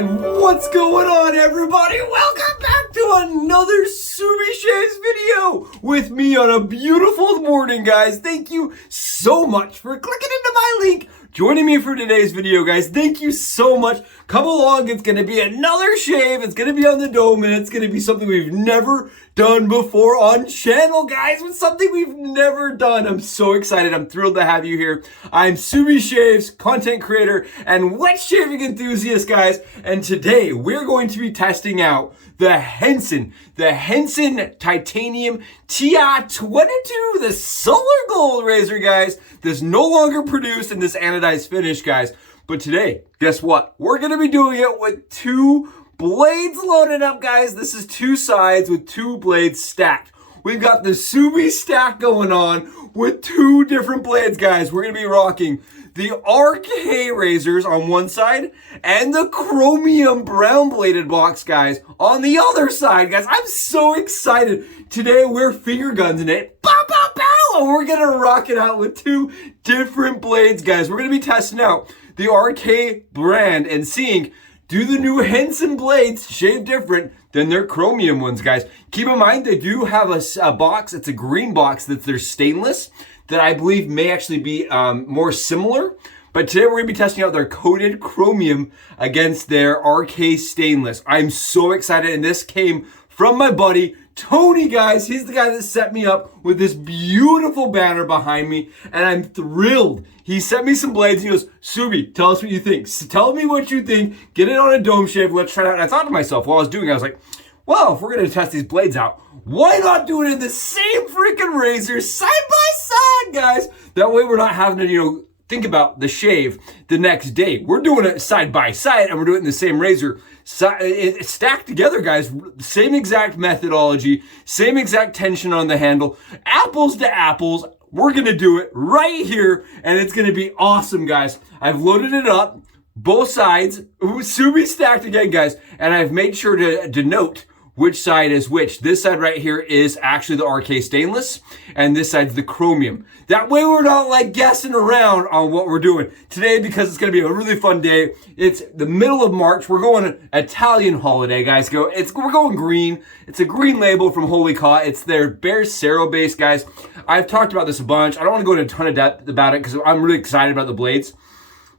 And what's going on, everybody? Welcome back to another Subie Shaves video with me on a beautiful morning, guys. Thank you so much for clicking into my link, joining me for today's video, guys. Thank you so much. Come along. It's going to be another shave. It's going to be on the dome, and it's going to be something we've never done before on channel, guys. It's something we've never done. I'm so excited. I'm thrilled to have you here. I'm Subie Shaves, content creator and wet shaving enthusiast, guys. And today we're going to be testing out the Henson Titanium TI-22, the solar gold razor, guys. That's no longer produced in this anodized finish, guys. But today, guess what? We're going to be doing it with two blades loaded up, guys. This is two sides with two blades stacked. We've got the Subie stack going on with two different blades, guys. We're going to be rocking the RK razors on one side and the Chromium brown bladed box, guys, on the other side, guys. I'm so excited. Today we're finger guns in it. Pow, pow, pow! And we're going to rock it out with two different blades, guys. We're going to be testing out the RK brand and seeing, do the new Henson blades shave different than their Chromium ones, guys? Keep in mind, they do have a box. It's a green box that's their stainless that I believe may actually be more similar. But today we're going to be testing out their coated Chromium against their RK stainless. I'm so excited, and this came from my buddy Tony, guys. He's the guy that set me up with this beautiful banner behind me, and I'm thrilled. He sent me some blades, and he goes, Subie, tell us what you think. Tell me what you think. Get it on a dome shave. Let's try it out. And I thought to myself while I was doing it, I was like, well, if we're going to test these blades out, why not do it in the same freaking razor side by side, guys? That way we're not having to, think about the shave the next day. We're doing it side by side, and we're doing it in the same razor. It's stacked together, guys. Same exact methodology, same exact tension on the handle. Apples to apples. We're going to do it right here, and it's going to be awesome, guys. I've loaded it up, both sides. Subie stacked again, guys, and I've made sure to denote which side is which. This side right here is actually the RK stainless, and this side's the Chromium. That way we're not guessing around on what we're doing today, because it's going to be a really fun day. It's the middle of March. We're going Italian holiday, guys. We're going green. It's a green label from Holy Caw. It's their Bare Cero base, guys. I've talked about this a bunch. I don't want to go into a ton of depth about it because I'm really excited about the blades.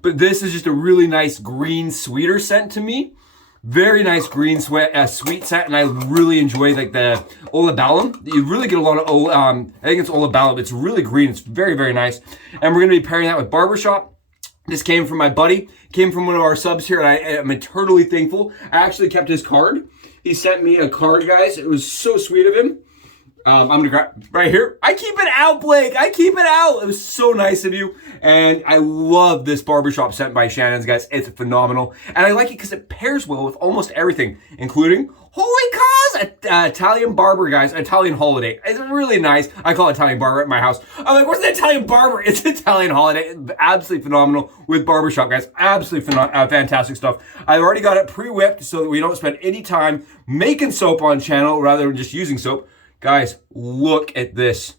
But this is just a really nice green, sweeter scent to me. Very nice green sweet scent, and I really enjoy the olibellum. You really get a lot of I think it's olibellum. It's really green. It's very, very nice. And we're going to be pairing that with Barbershop. This came from my buddy. Came from one of our subs here, and I am eternally thankful. I actually kept his card. He sent me a card, guys. It was so sweet of him. I'm going to grab right here. I keep it out, Blake. I keep it out. It was so nice of you. And I love this Barbershop scent by Shannon's, guys. It's phenomenal. And I like it because it pairs well with almost everything, including Holy Cause, Italian barber, guys. Italian holiday. It's really nice. I call it Italian barber at my house. I'm like, where's the Italian barber? It's Italian holiday. Absolutely phenomenal with Barbershop, guys. Absolutely fantastic stuff. I've already got it pre-whipped so that we don't spend any time making soap on channel rather than just using soap. Guys, look at this.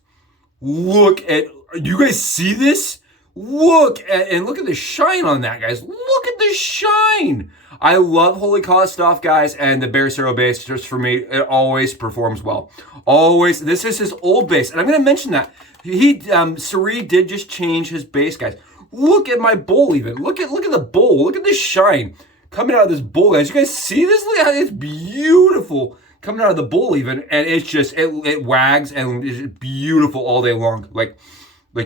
You guys see this? Look at the shine on that, guys. Look at the shine. I love Holy Cause stuff, guys, and the Bare Cero base, just for me, it always performs well. Always. This is his old base, and I'm going to mention that. Subie did just change his base, guys. Look at my bowl even. Look at the bowl. Look at the shine coming out of this bowl, guys. You guys see this? Look how it's beautiful. Coming out of the bowl even, and it's just, it wags and it's beautiful all day long. Like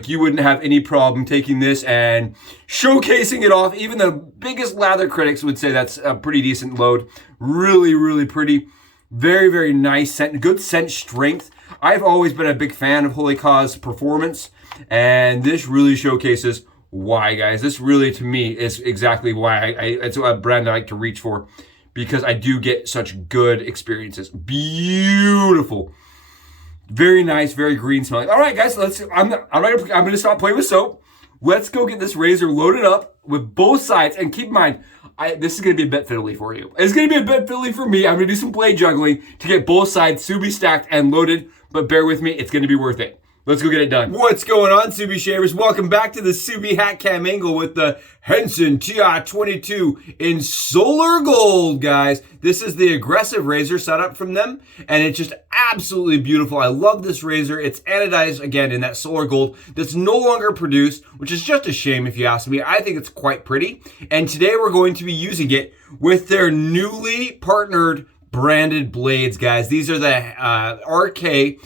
you wouldn't have any problem taking this and showcasing it off. Even the biggest lather critics would say that's a pretty decent load. Really, really pretty. Very, very nice scent, good scent strength. I've always been a big fan of Holy Cause performance, and this really showcases why, guys. This really, to me, is exactly why it's a brand I like to reach for, because I do get such good experiences. Beautiful. Very nice, very green smelling. All right, guys, I'm going to stop playing with soap. Let's go get this razor loaded up with both sides. And keep in mind, this is going to be a bit fiddly for you. It's going to be a bit fiddly for me. I'm going to do some blade juggling to get both sides Subie stacked and loaded. But bear with me, it's going to be worth it. Let's go get it done. What's going on, Subie shavers? Welcome back to the Subie hat cam angle with the Henson TI-22 in solar gold, guys. This is the aggressive razor setup from them, and it's just absolutely beautiful. I love this razor. It's anodized, again, in that solar gold that's no longer produced, which is just a shame if you ask me. I think it's quite pretty, and today we're going to be using it with their newly partnered branded blades, guys. These are the RK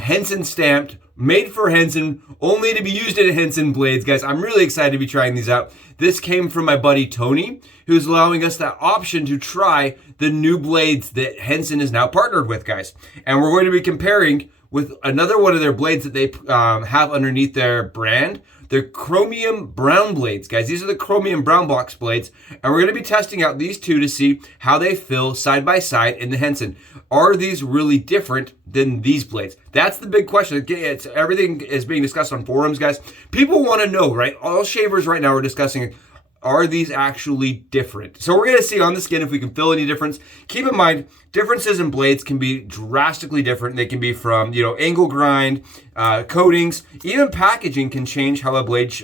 Henson stamped, made for Henson, only to be used in Henson blades, guys. I'm really excited to be trying these out. This came from my buddy Tony, who's allowing us that option to try the new blades that Henson is now partnered with, guys. And we're going to be comparing with another one of their blades that they have underneath their brand. They're Chromium brown blades, guys. These are the Chromium brown box blades, and we're going to be testing out these two to see how they feel side by side in the Henson. Are these really different than these blades? That's the big question. Everything is being discussed on forums, guys. People want to know, right? All shavers right now are discussing, are these actually different? So we're going to see on the skin if we can feel any difference. Keep in mind, differences in blades can be drastically different. They can be from, angle grind, coatings, even packaging can change how a blade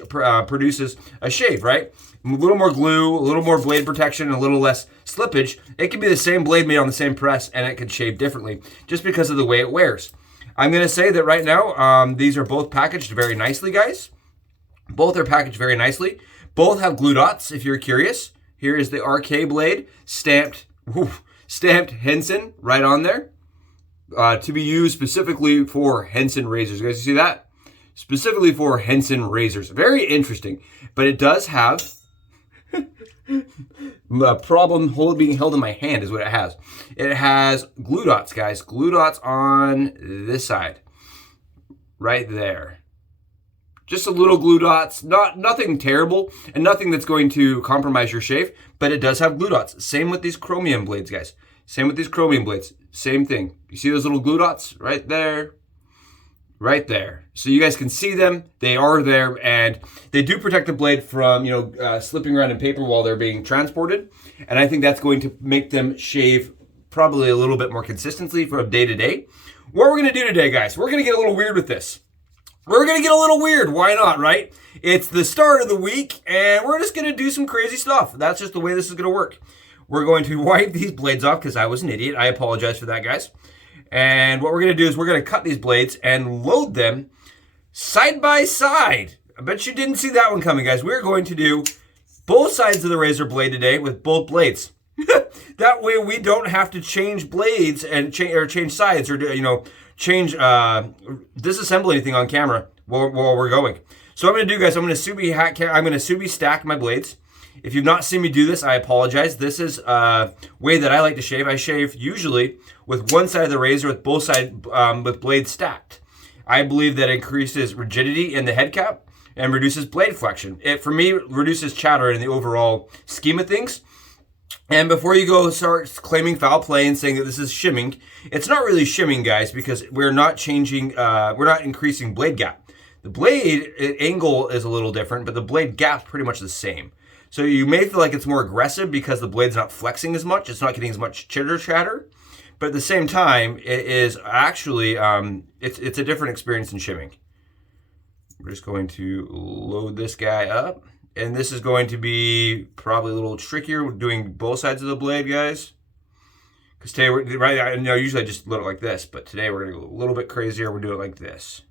produces a shave, right? A little more glue, a little more blade protection, a little less slippage. It can be the same blade made on the same press, and it can shave differently just because of the way it wears. I'm going to say that right now, these are both packaged very nicely, guys. Both are packaged very nicely. Both have glue dots, if you're curious. Here is the RK blade, stamped Henson right on there, to be used specifically for Henson razors. You guys see that? Specifically for Henson razors. Very interesting. But it does have a problem being held in my hand is what it has. It has glue dots, guys. Glue dots on this side. Right there. Just a little glue dots, nothing terrible, and nothing that's going to compromise your shave, but it does have glue dots. Same with these Chromium blades, guys. Same with these Chromium blades. Same thing. You see those little glue dots right there? Right there. So you guys can see them. They are there, and they do protect the blade from, slipping around in paper while they're being transported, and I think that's going to make them shave probably a little bit more consistently from day to day. What we're going to do today, guys, we're going to get a little weird with this. We're going to get a little weird. Why not, right? It's the start of the week, and we're just going to do some crazy stuff. That's just the way this is going to work. We're going to wipe these blades off because I was an idiot. I apologize for that, guys. And what we're going to do is we're going to cut these blades and load them side by side. I bet you didn't see that one coming, guys. We're going to do both sides of the razor blade today with both blades. That way we don't have to change blades and change sides or, change, disassemble anything on camera while we're going. So what I'm going to do, guys, I'm going to Subie stack my blades. If you've not seen me do this, I apologize. This is a way that I like to shave. I shave usually with one side of the razor with both sides with blades stacked. I believe that increases rigidity in the head cap and reduces blade flexion. It, for me, reduces chatter in the overall scheme of things. And before you go start claiming foul play and saying that this is shimming, it's not really shimming, guys, because we're not increasing blade gap. The blade angle is a little different, but the blade gap's pretty much the same. So you may feel like it's more aggressive because the blade's not flexing as much. It's not getting as much chitter chatter. But at the same time, it is actually, it's a different experience than shimming. We're just going to load this guy up. And this is going to be probably a little trickier with doing both sides of the blade, guys. Because today, usually I just load it like this, but today we're going to go a little bit crazier. We'll do it like this.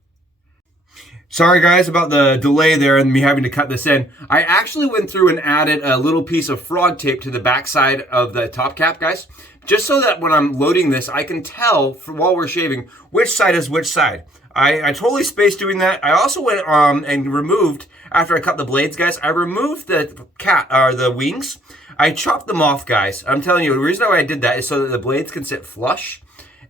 Sorry, guys, about the delay there and me having to cut this in. I actually went through and added a little piece of frog tape to the back side of the top cap, guys. Just so that when I'm loading this, I can tell while we're shaving which side is which side. I totally spaced doing that. I also went and removed, after I cut the blades, guys, I removed the wings. I chopped them off, guys. I'm telling you, the reason why I did that is so that the blades can sit flush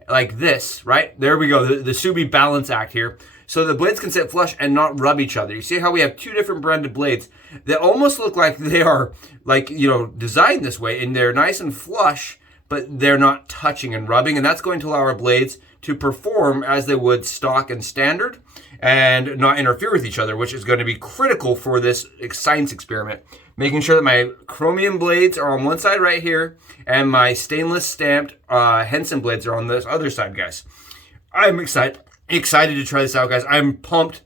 like this, right? There we go, the Subie balance act here. So the blades can sit flush and not rub each other. You see how we have two different branded blades that almost look like they are designed this way, and they're nice and flush, but they're not touching and rubbing, and that's going to allow our blades to perform as they would stock and standard and not interfere with each other, which is going to be critical for this science experiment. Making sure that my Chromium blades are on one side right here and my stainless stamped Henson blades are on this other side, guys. I'm excited. excited to try this out, guys. I'm pumped.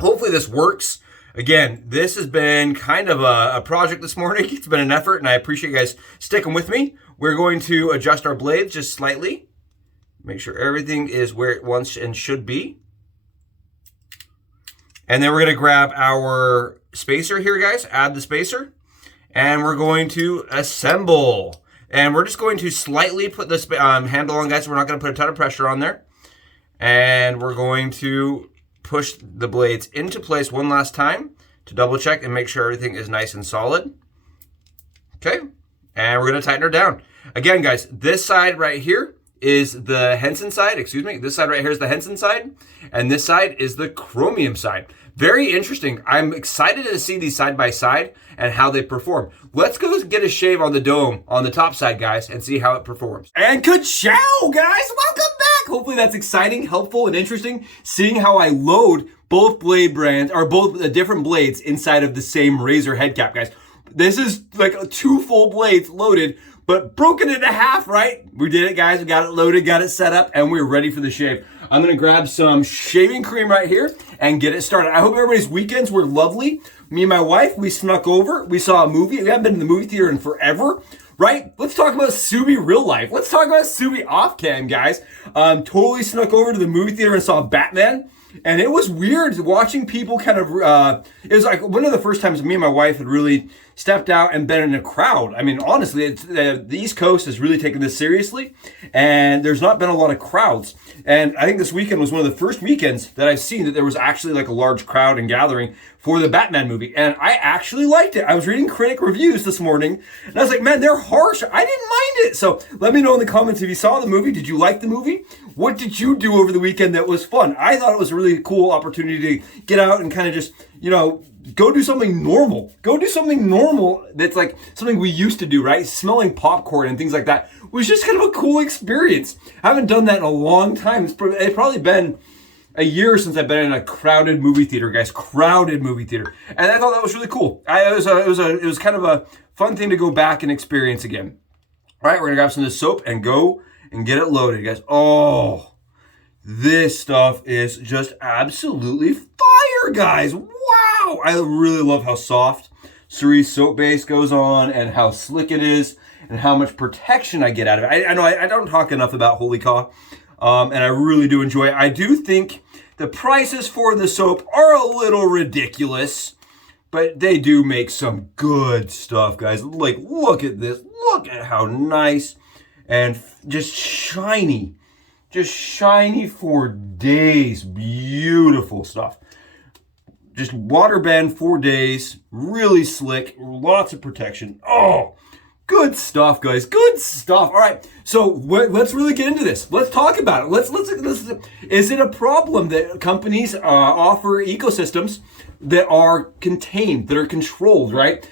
Hopefully this works. Again, this has been kind of a project this morning. It's been an effort, and I appreciate you guys sticking with me. We're going to adjust our blades just slightly. Make sure everything is where it wants and should be. And then we're going to grab our spacer here, guys. Add the spacer. And we're going to assemble. And we're just going to slightly put this handle on, guys. We're not going to put a ton of pressure on there. And we're going to push the blades into place one last time to double check and make sure everything is nice and solid. Okay. And we're going to tighten her down. Again, guys, this side right here is the Henson side. Excuse me. This side right here is the Henson side. And this side is the Chromium side. Very interesting. I'm excited to see these side by side and how they perform. Let's go get a shave on the dome on the top side, guys, and see how it performs. And ka-chow, guys! Welcome back! Hopefully that's exciting, helpful, and interesting, seeing how I load both blade brands, or both different blades inside of the same razor head cap, guys. This is like 2 full blades loaded, but broken into half, right? We did it, guys. We got it loaded, got it set up, and we're ready for the shave. I'm gonna grab some shaving cream right here and get it started. I hope everybody's weekends were lovely. Me and my wife, we snuck over. We saw a movie. We haven't been in the movie theater in forever, right? Let's talk about Subie real life. Let's talk about Subie off cam, guys. Totally snuck over to the movie theater and saw Batman. And it was weird watching people kind of, it was like one of the first times me and my wife had really stepped out and been in a crowd. I mean, honestly, it's, the East Coast has really taken this seriously, and there's not been a lot of crowds. And I think this weekend was one of the first weekends that I've seen that there was actually like a large crowd and gathering for the Batman movie. And I actually liked it. I was reading critic reviews this morning, and I was like, man, they're harsh. I didn't mind it. So let me know in the comments if you saw the movie. Did you like the movie? What did you do over the weekend that was fun? I thought it was a really cool opportunity to get out and kind of just, you know, go do something normal. Go do something normal that's like something we used to do, right? Smelling popcorn and things like that was just kind of a cool experience. I haven't done that in a long time. It's probably been a year since I've been in a crowded movie theater, guys. Crowded movie theater. And I thought that was really cool. It was kind of a fun thing to go back and experience again. All right, we're gonna grab some of this soap and go and get it loaded, guys. Oh, this stuff is just absolutely fire, guys. Wow. I really love how soft Cerise soap base goes on and how slick it is and how much protection I get out of it. I know I don't talk enough about Holy Caw, and I really do enjoy it. I do think the prices for the soap are a little ridiculous, but they do make some good stuff, guys. Like, look at this. Look at how nice and just shiny for days. Beautiful stuff. Just water bend 4 days, really slick, lots of protection. Oh, good stuff, guys. Good stuff. All right, so let's really get into this. Let's talk about it. Let's is it a problem that companies offer ecosystems that are contained, that are controlled, right?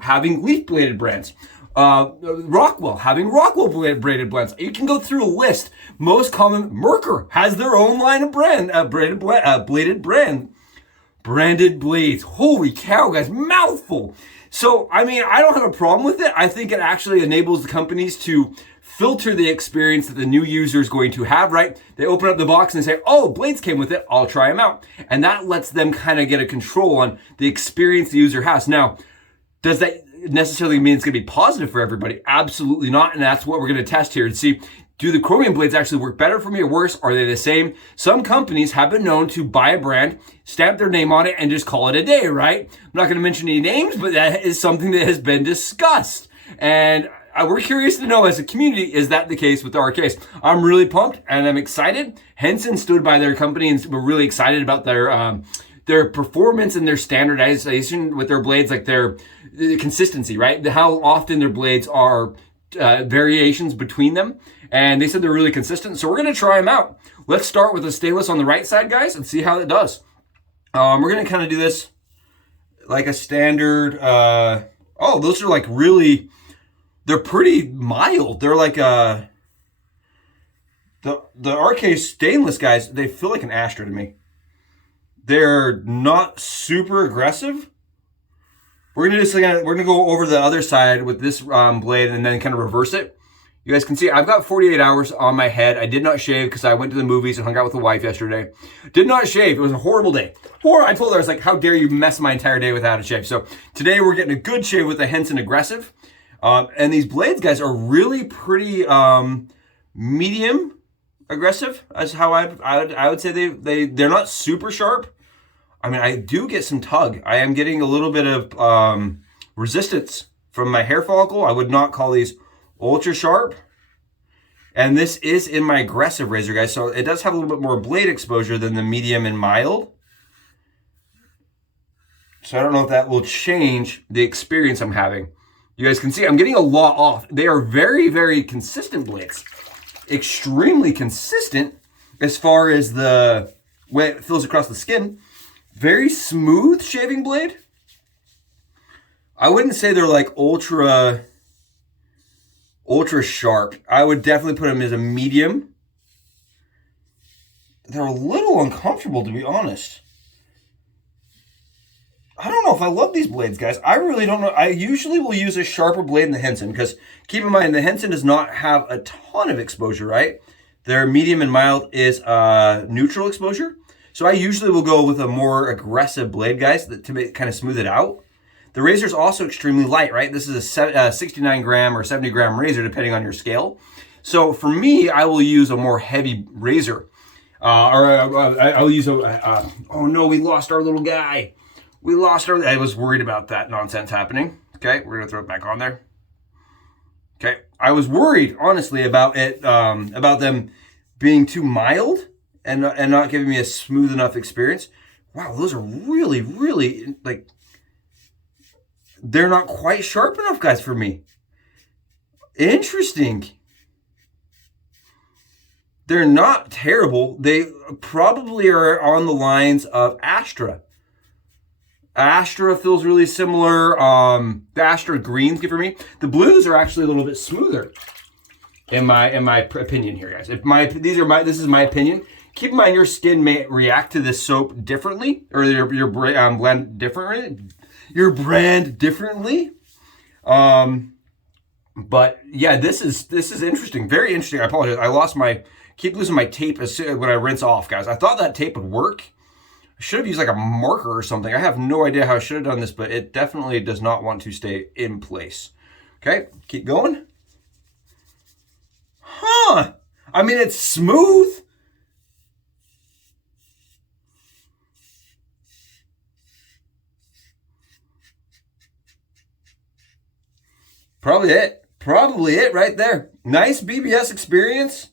Having leaf-bladed brands. Rockwell having Rockwell braided blends. You can go through a list. Most common, Merkur has their own line of branded blades. Holy cow, guys, mouthful. So, I mean, I don't have a problem with it. I think it actually enables the companies to filter the experience that the new user is going to have, right? They open up the box and say, oh, blades came with it. I'll try them out. And that lets them kind of get a control on the experience the user has. Now, does that necessarily mean it's going to be positive for everybody? Absolutely not. And that's what we're going to test here and see, do the Chromium blades actually work better for me or worse? Are they the same? Some companies have been known to buy a brand, stamp their name on it, and just call it a day, right? I'm not going to mention any names, but that is something that has been discussed. And we're curious to know as a community, is that the case with the RKs? I'm really pumped and I'm excited. Henson stood by their company and we're really excited about their performance and their standardization with their blades, like their consistency, right? How often their blades are variations between them. And they said they're really consistent. So we're going to try them out. Let's start with the stainless on the right side, guys, and see how it does. We're going to kind of do this like a standard. Oh, those are like really, they're pretty mild. They're like the RK stainless, guys, they feel like an Astra to me. They're not super aggressive. We're gonna go over the other side with this blade and then kind of reverse it. You guys can see I've got 48 hours on my head. I did not shave because I went to the movies and hung out with the wife yesterday. Did not shave. It was a horrible day. I told her, I was like, how dare you mess my entire day without a shave. So today we're getting a good shave with the Henson Aggressive. And these blades, guys, are really pretty medium aggressive. That's how I would say they're not super sharp. I mean, I do get some tug. I am getting a little bit of resistance from my hair follicle. I would not call these ultra sharp. And this is in my aggressive razor, guys, so it does have a little bit more blade exposure than the medium and mild. So I don't know if that will change the experience I'm having. You guys can see I'm getting a lot off. They are very, very consistent blades. Extremely consistent as far as the way it feels across the skin. Very smooth shaving blade. I wouldn't say they're like ultra sharp. I would definitely put them as a medium. They're a little uncomfortable, to be honest. I don't know if I love these blades, guys. I really don't know. I usually will use a sharper blade than the Henson because keep in mind, the Henson does not have a ton of exposure, right? Their medium and mild is neutral exposure. So I usually will go with a more aggressive blade, guys, to kind of smooth it out. The razor is also extremely light, right? This is a 69 gram or 70 gram razor, depending on your scale. So for me, I will use a more heavy razor. I'll use a, oh no, we lost our little guy. I was worried about that nonsense happening. Okay, we're gonna throw it back on there. Okay, I was worried, honestly, about it, about them being too mild and not giving me a smooth enough experience. Wow, those are really, really, like, they're not quite sharp enough, guys, for me. Interesting. They're not terrible. They probably are on the lines of Astra. Astra feels really similar. The Astra Green's good for me. The blues are actually a little bit smoother, in my opinion here, guys. This is my opinion. Keep in mind your skin may react to this soap differently, or your blend differently. Your brand differently. But yeah, this is interesting. Very interesting. I apologize. Keep losing my tape when I rinse off, guys. I thought that tape would work. I should have used like a marker or something. I have no idea how I should have done this, but it definitely does not want to stay in place. Okay, keep going. Huh. I mean, it's smooth. Probably it right there. Nice BBS experience.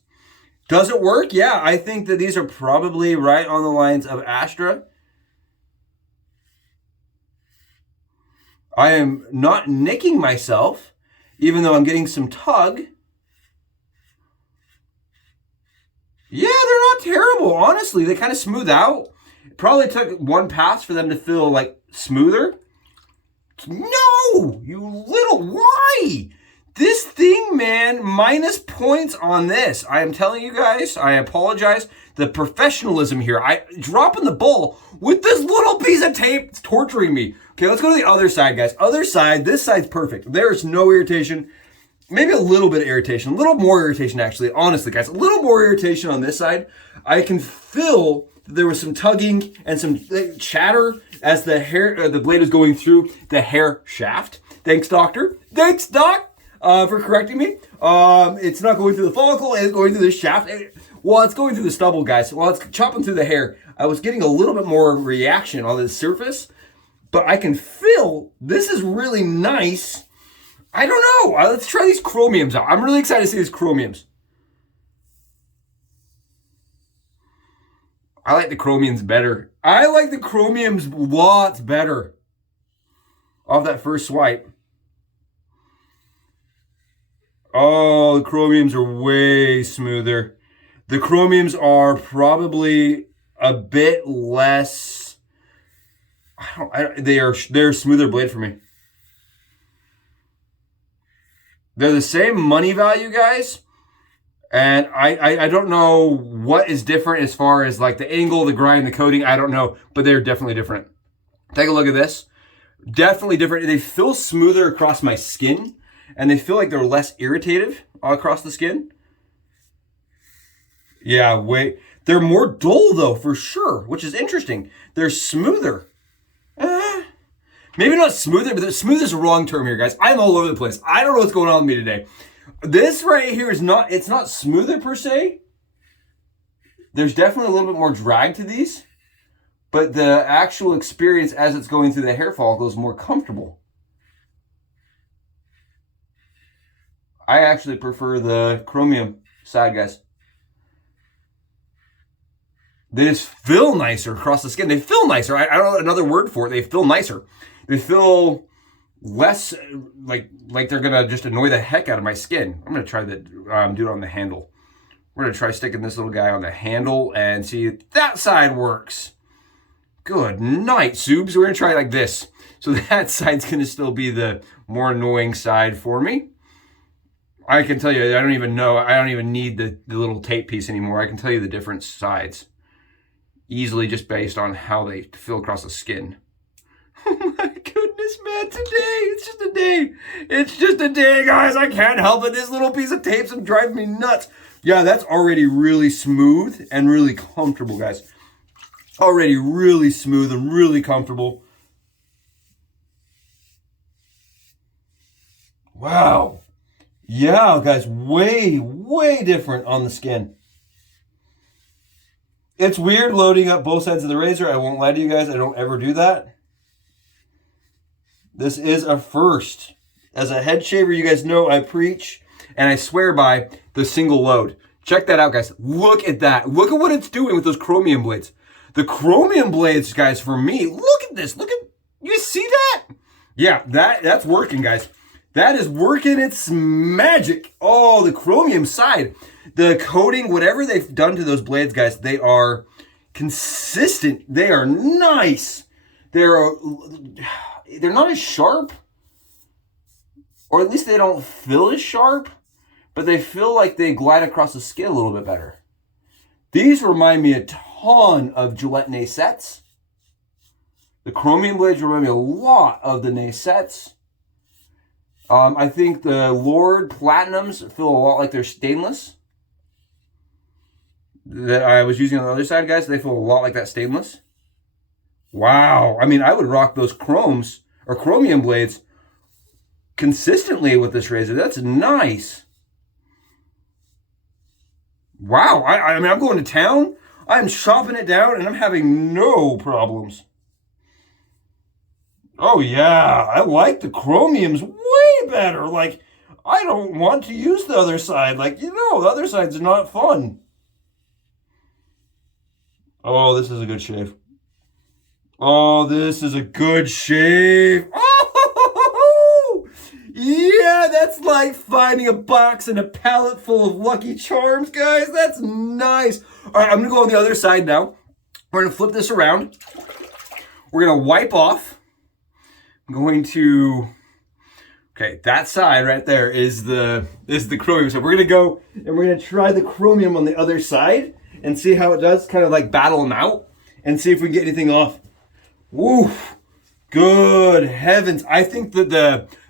Does it work? Yeah, I think that these are probably right on the lines of Astra. I am not nicking myself, even though I'm getting some tug. Yeah, they're not terrible, honestly. They kind of smooth out. It probably took one pass for them to feel like smoother. No, you little, why? This thing, man, minus points on this. I am telling you guys, I apologize. The professionalism here, dropping the ball with this little piece of tape. It's torturing me. Okay, let's go to the other side, guys. Other side, this side's perfect. There's no irritation. Maybe a little bit of irritation, a little more irritation, actually. Honestly, guys, a little more irritation on this side. I can feel there was some tugging and some chatter as the blade was going through the hair shaft. Thanks, doctor. Thanks, doc, for correcting me. It's not going through the follicle, it's going through the shaft. Well, it's going through the stubble, guys. While it's chopping through the hair, I was getting a little bit more reaction on the surface, but I can feel this is really nice. I don't know. Let's try these chromiums out. I'm really excited to see these chromiums. I like the chromiums better. I like the chromiums lots better off that first swipe. Oh, the chromiums are way smoother. The chromiums are probably a bit less. They're a smoother blade for me. They're the same money value, guys. And I don't know what is different as far as like the angle, the grind, the coating. I don't know, but they're definitely different. Take a look at this. Definitely different. They feel smoother across my skin, and they feel like they're less irritative. across the skin. Yeah, wait. They're more dull though, for sure, which is interesting. They're smoother. Maybe not smoother, but smooth is the wrong term here, guys. I'm all over the place. I don't know what's going on with me today. This right here is not, it's not smoother per se. There's definitely a little bit more drag to these, but the actual experience as it's going through the hair follicle is more comfortable. I actually prefer the chromium side, guys. They just feel nicer across the skin. They feel nicer. I don't know another word for it. They feel nicer. They feel less like they're gonna just annoy the heck out of my skin. I'm gonna try that. Do it on the handle. We're gonna try sticking this little guy on the handle and see if that side works. Good night, Subes. We're gonna try it like this. So that side's gonna still be the more annoying side for me. I can tell you, I don't even know. I don't even need the little tape piece anymore. I can tell you the different sides easily just based on how they feel across the skin. Oh my goodness, man, today, it's just a day. It's just a day, guys. I can't help it. This little piece of tape's driving me nuts. Yeah, that's already really smooth and really comfortable, guys. Already really smooth and really comfortable. Wow. Yeah, guys, way, way different on the skin. It's weird loading up both sides of the razor. I won't lie to you guys. I don't ever do that. This is a first. As a head shaver, you guys know I preach and I swear by the single load. Check that out, guys. Look at that. Look at what it's doing with those chromium blades. The chromium blades, guys, for me, look at this. Look at, you see that? Yeah, that's working, guys. That is working its magic. Oh, the chromium side. The coating, whatever they've done to those blades, guys, they are consistent. They are nice. They're not as sharp, or at least they don't feel as sharp, but they feel like they glide across the skin a little bit better. These remind me a ton of Gillette Yellows. The chromium blades remind me a lot of the Yellows. I think the Lord Platinums feel a lot like they're stainless. That I was using on the other side, guys, they feel a lot like that stainless. Wow. I mean, I would rock those chromes or chromium blades consistently with this razor. That's nice. Wow. I mean, I'm going to town. I'm chopping it down and I'm having no problems. Oh, yeah. I like the chromiums way better. Like, I don't want to use the other side. Like, you know, the other side's not fun. Oh, this is a good shave. Oh, this is a good shave. Oh, yeah, that's like finding a box and a pallet full of Lucky Charms, guys. That's nice. All right, I'm going to go on the other side now. We're going to flip this around. We're going to wipe off. I'm going to... Okay, that side right there is the chromium. So we're going to go and we're going to try the chromium on the other side and see how it does, kind of like battle them out and see if we can get anything off. Woo! Good heavens. I think that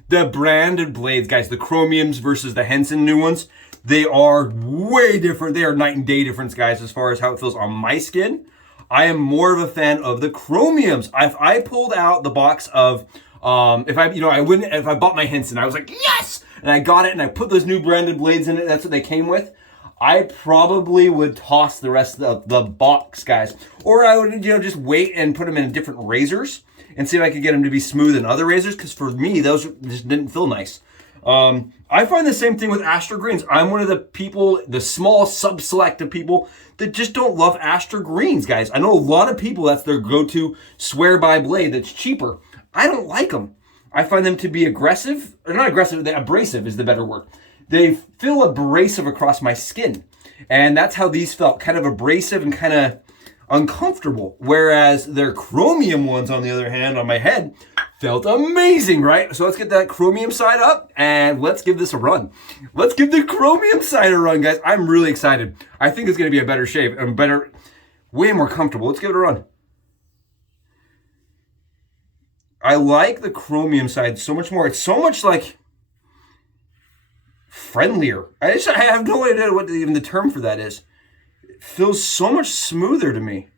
the branded blades, guys, the chromiums versus the Henson new ones, they are way different. They are night and day difference, guys, as far as how it feels on my skin. I am more of a fan of the chromiums. If I pulled out the box of, if I bought my Henson, I was like, yes! And I got it and I put those new branded blades in it. That's what they came with. I probably would toss the rest of the box, guys. Or I would, just wait and put them in different razors and see if I could get them to be smooth in other razors. Because for me, those just didn't feel nice. I find the same thing with Astra Greens. I'm one of the people, the small sub-selective people that just don't love Astra Greens, guys. I know a lot of people, that's their go-to swear-by blade that's cheaper. I don't like them. I find them to be aggressive, or not aggressive, abrasive is the better word. They feel abrasive across my skin. And that's how these felt, kind of abrasive and kind of uncomfortable. Whereas their chromium ones, on the other hand, on my head, felt amazing, right? So let's get that chromium side up and let's give this a run. Let's give the chromium side a run, guys. I'm really excited. I think it's going to be a better shave and better, way more comfortable. Let's give it a run. I like the chromium side so much more. It's so much like friendlier. I have no idea what even the term for that is. It feels so much smoother to me.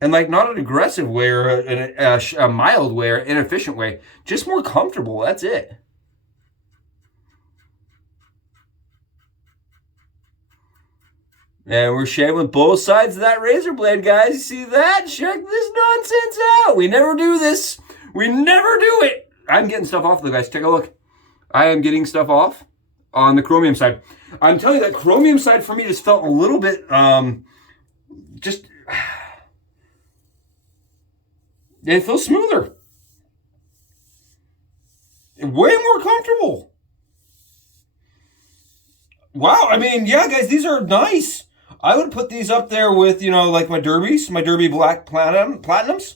And like not an aggressive way or a mild way or inefficient way, just more comfortable. That's it. And we're shaving with both sides of that razor blade, guys. You see that? Check this nonsense out. We never do this. We never do it. I'm getting stuff off though, guys. Take a look. I am getting stuff off on the chromium side. I'm telling you, that chromium side for me just felt a little bit, just... It feels smoother. Way more comfortable. Wow, I mean, yeah, guys, these are nice. I would put these up there with, you know, like my Derbies, my Derby Black Platinums.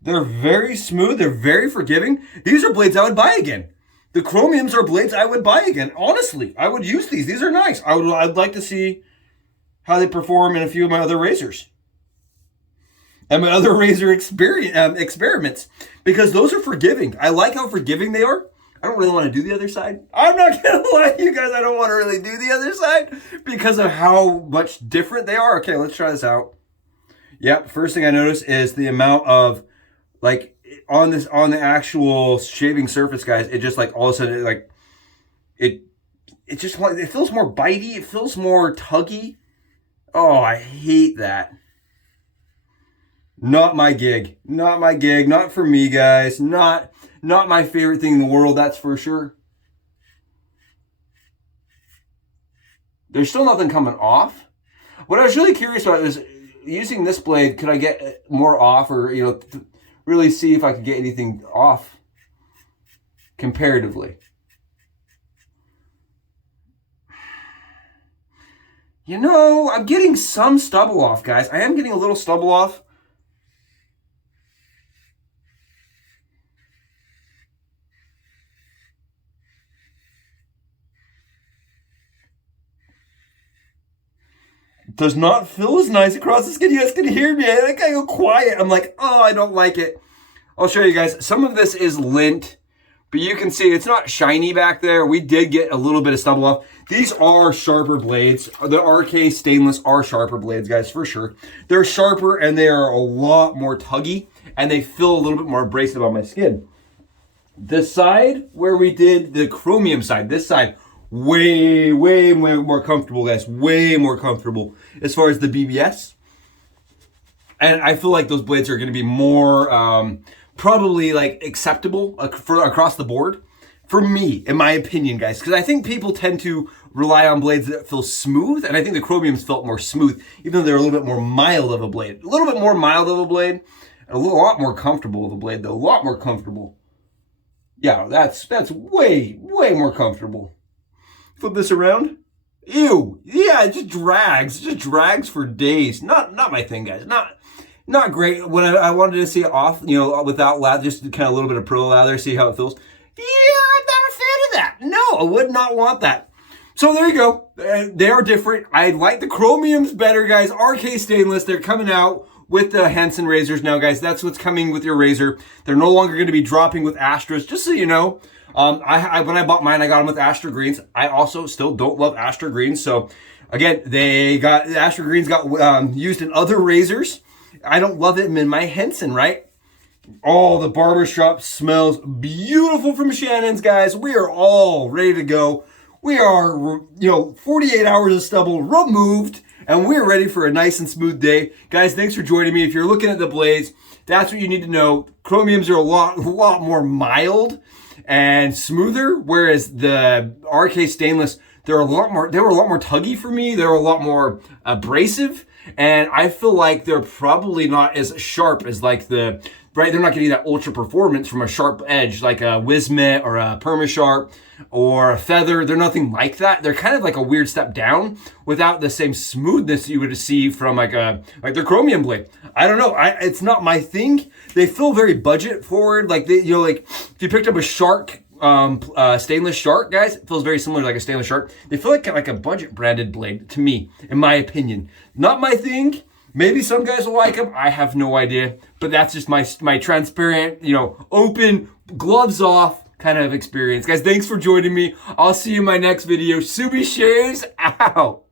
They're very smooth. They're very forgiving. These are blades I would buy again. The Chromiums are blades I would buy again. Honestly, I would use these. These are nice. I'd like to see how they perform in a few of my other razors. And my other razor experiments, because those are forgiving. I like how forgiving they are. I don't really want to do the other side. I'm not going to lie to you guys. I don't want to really do the other side because of how much different they are. Okay, let's try this out. Yep, first thing I notice is the amount of, like, on the actual shaving surface, guys, it just like all of a sudden, it feels more bitey. It feels more tuggy. Oh, I hate that. Not my gig. Not my gig. Not for me, guys. Not my favorite thing in the world, that's for sure. There's still nothing coming off. What I was really curious about is, using this blade, could I get more off, or, you know, really see if I could get anything off comparatively. You know, I'm getting some stubble off, guys. I am getting a little stubble off. Does not feel as nice across the skin. You guys can hear me. I think I go quiet. I'm like, oh, I don't like it. I'll show you guys. Some of this is lint, but you can see it's not shiny back there. We did get a little bit of stubble off. These are sharper blades. The RK stainless are sharper blades, guys, for sure. They're sharper and they are a lot more tuggy, and they feel a little bit more abrasive on my skin. The side where we did the chromium side, this side, way more comfortable, guys. Way more comfortable as far as the BBS. And I feel like those blades are going to be more, probably like acceptable for across the board. For me, in my opinion, guys. Because I think people tend to rely on blades that feel smooth. And I think the Chromiums felt more smooth, even though they're a little bit more mild of a blade. A little bit more mild of a blade. And a lot more comfortable of a blade, though. A lot more comfortable. Yeah, that's way more comfortable. Flip this around. Ew. Yeah, it just drags. It just drags for days. Not my thing, guys. Not great. When I wanted to see it off, you know, without lather, just kind of a little bit of pro lather, see how it feels. Yeah, I'm not a fan of that. No, I would not want that. So there you go. They are different. I like the Chromiums better, guys. RK Stainless, they're coming out with the Henson razors now, guys. That's what's coming with your razor. They're no longer going to be dropping with Astras, just so you know. When I bought mine, I got them with Astra Greens. I also still don't love Astra Greens. So again, Astra Greens got used in other razors. I don't love it in my Henson, right? Oh, the barbershop smells beautiful from Shannon's, guys. We are all ready to go. We are, 48 hours of stubble removed, and we're ready for a nice and smooth day. Guys, thanks for joining me. If you're looking at the blades, that's what you need to know. Chromiums are a lot more mild and smoother, whereas the RK Stainless, they were a lot more tuggy for me. They were a lot more abrasive, and I feel like they're probably not as sharp as like they're not getting that ultra performance from a sharp edge like a Wismet or a Permasharp or a Feather. They're nothing like that. They're kind of like a weird step down without the same smoothness you would see from like their Chromium blade. I don't know. It's not my thing. They feel very budget forward. Like if you picked up a Shark, stainless Shark, guys, it feels very similar to like a stainless Shark. They feel like a budget branded blade to me, in my opinion. Not my thing. Maybe some guys will like them. I have no idea. But that's just my transparent, open, gloves off kind of experience. Guys, thanks for joining me. I'll see you in my next video. Subie shaves out.